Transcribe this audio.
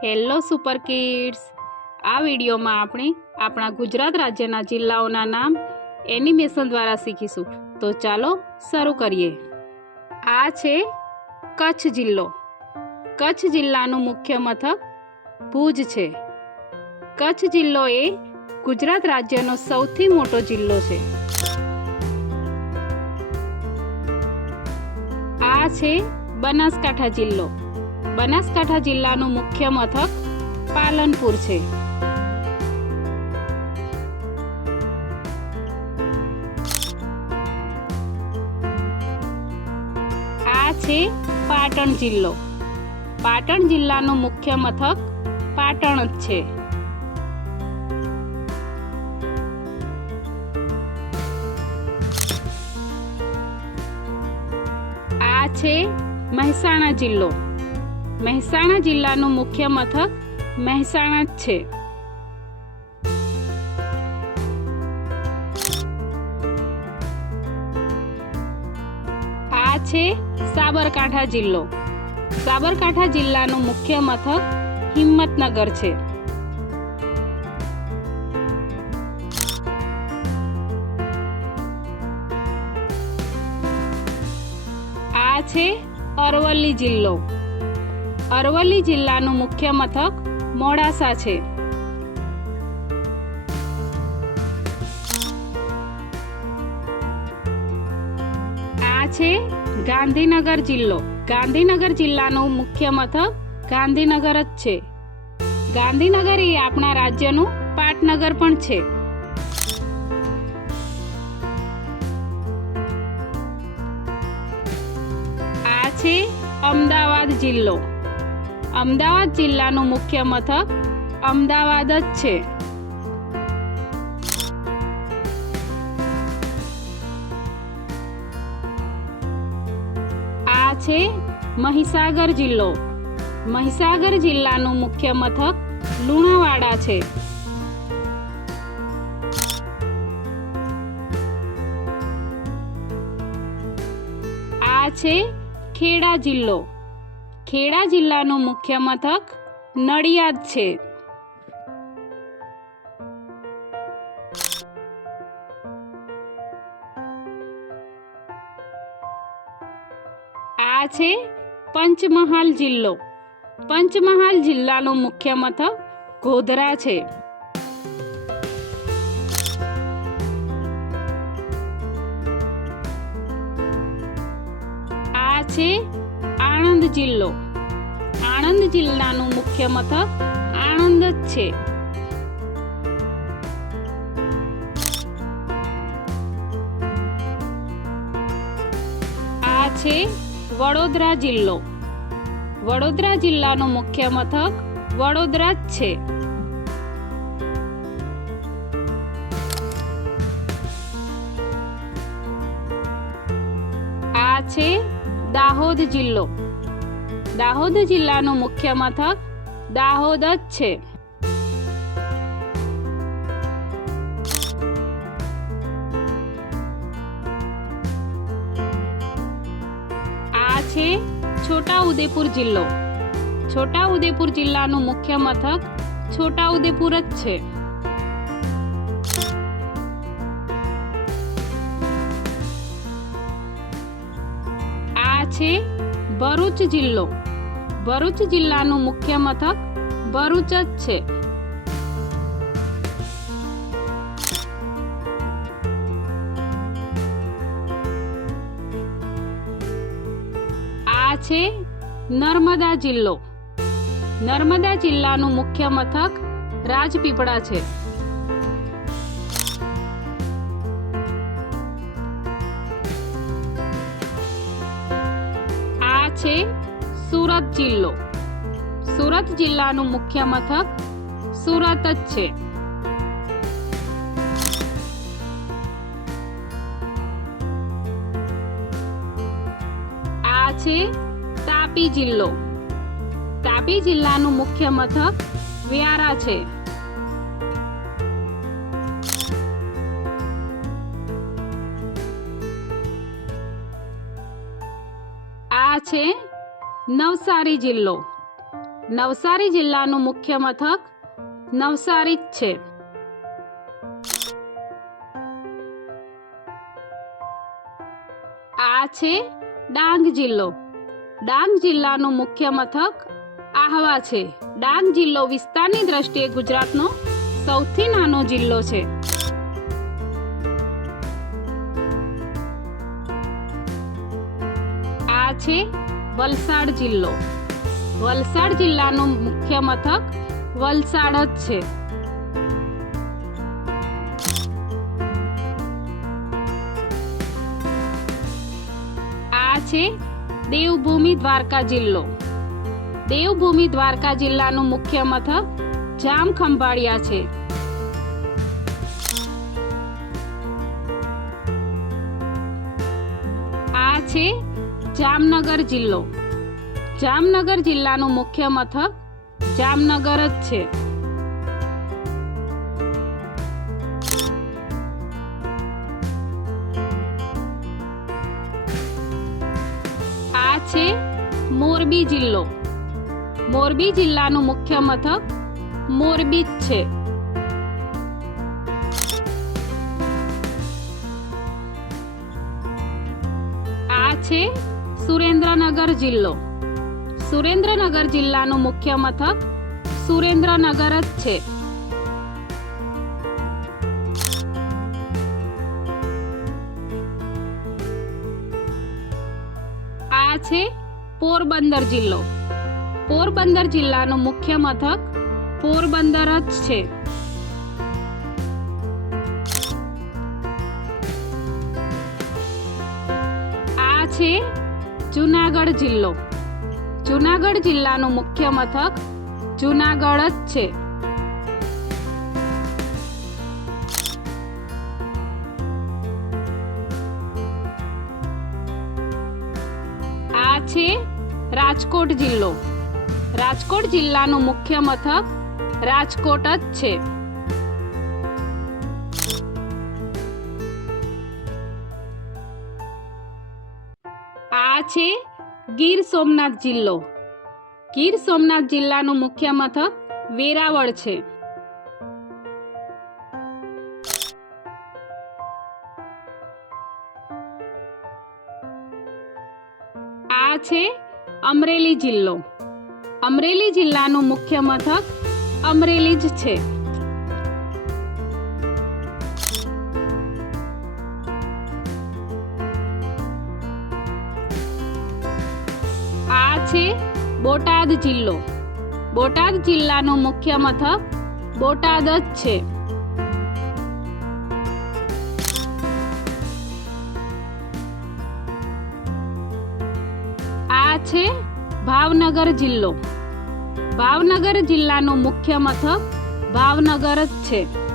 Hello super kids આ વિડીયોમાં આપણે આપણા ગુજરાત રાજ્યના જિલ્લાઓના નામ એનિમેશન દ્વારા શીખીશું. તો ચાલો શરૂ કરીએ. આ છે કચ્છ જિલ્લો. કચ્છ જિલ્લાનું મુખ્ય મથક ભુજ છે. કચ્છ જિલ્લો એ ગુજરાત રાજ્યનો સૌથી મોટો જિલ્લો છે. આ છે બનાસકાંઠા જિલ્લો. બનાસકાંઠા જિલ્લાનું મુખ્ય મથક પાલનપુર છે. આ છે પાટણ જિલ્લો. પાટણ જિલ્લાનું મુખ્ય મથક પાટણ જ છે. આ છે મહેસાણા જિલ્લો. મહેસાણા જિલ્લાનું મુખ્ય મથક મહેસાણા જ છે. આ છે સાબરકાંઠા જિલ્લો. સાબરકાંઠા જિલ્લાનું મુખ્ય મથક હિંમતનગર છે. આ છે અરવલ્લી જિલ્લો. અરવલ્લી જિલ્લાનું મુખ્ય મથક મોડાસા છે. આ છે ગાંધીનગર જિલ્લો. ગાંધીનગર જિલ્લાનું મુખ્ય મથક ગાંધીનગર જ છે. ગાંધીનગર એ આપણા રાજ્યનું પાટનગર પણ છે. આ છે અમદાવાદ જિલ્લો. અમદાવાદ જિલ્લાનું મુખ્ય મથક અમદાવાદ જ છે. આ છે મહીસાગર જિલ્લો. મહીસાગર જિલ્લાનું મુખ્ય મથક લુણાવાડા છે. આ છે ખેડા જિલ્લો. ખેડા જિલ્લાનું મુખ્ય મથક નડિયાદ છે. આ છે પંચમહાલ જિલ્લો. પંચમહાલ જિલ્લાનું મુખ્ય મથક ગોધરા છે. આ છે જિલ્લો. આણંદ જિલ્લાનું મુખ્ય મથક આણંદ જ છે. આ છે વડોદરા જિલ્લો. વડોદરા જિલ્લાનું મુખ્ય મથક વડોદરા જ છે. આ છે દાહોદ જિલ્લો. દાહોદ જિલ્લાનું મુખ્ય મથક દાહોદ જ છે. આ છે છોટા ઉદેપુર જિલ્લો. છોટા ઉદેપુર જિલ્લાનું મુખ્ય મથક છોટા ઉદેપુર જ છે. આ છે ભરૂચ જિલ્લો. ભરૂચ જિલ્લાનું મુખ્ય મથક ભરૂચ જ છે. આ છે નર્મદા જિલ્લો. નર્મદા જિલ્લાનું મુખ્ય મથક રાજપીપળા છે. આ છે સુરત જિલ્લો. સુરત જિલ્લાનું મુખ્ય મથક સુરત જ છે. આ છે તાપી જિલ્લો. તાપી જિલ્લાનું મુખ્ય મથક વ્યારા છે. આ છે નવસારી જિલ્લો. નવસારી જિલ્લાનું મુખ્ય મથક નવસારી જ છે. આ છે ડાંગ જિલ્લો. ડાંગ જિલ્લાનું મુખ્ય મથક આહવા છે. ડાંગ જિલ્લો વિસ્તારની દ્રષ્ટિએ ગુજરાતનો સૌથી નાનો જિલ્લો છે. આ છે વલસાડ જિલ્લો. વલસાડ જિલ્લાનું મુખ્ય મથક વલસાડ જ છે. આ છે દેવભૂમિ દ્વારકા જિલ્લો. દેવભૂમિ દ્વારકા જિલ્લાનું મુખ્ય મથક જામ ખંભાળિયા છે. આ છે જામનગર જિલ્લો. જામનગર જિલ્લાનું મુખ્ય મથક જામનગર જ છે. આ છે મોરબી જિલ્લો. મોરબી જિલ્લાનું મુખ્ય મથક મોરબી જ છે. આ છે સુરેન્દ્રનગર જિલ્લો. સુરેન્દ્રનગર જિલ્લાનું મુખ્ય મથક સુરેન્દ્રનગર જ છે. આ છે પોરબંદર જિલ્લો. પોરબંદર જિલ્લાનું મુખ્ય મથક પોરબંદર જ છે. આ છે જુનાગઢ જિલ્લો. જુનાગઢ જિલ્લાનું મુખ્ય મથક જુનાગઢ જ છે. આ છે રાજકોટ જિલ્લો. રાજકોટ જિલ્લાનું મુખ્ય મથક રાજકોટ જ છે. આ છે ગીર સોમનાથ જિલ્લો. ગીર સોમનાથ જિલ્લાનું મુખ્ય મથક વેરાવળ છે. આ છે અમરેલી જિલ્લો. અમરેલી જિલ્લાનું મુખ્ય મથક અમરેલી જ છે. છે બોટાદ જિલ્લો. બોટાદ જિલ્લાનું મુખ્ય મથક બોટાદ જ છે. આ છે ભાવનગર જિલ્લો. ભાવનગર જિલ્લાનું મુખ્ય મથક ભાવનગર જ છે.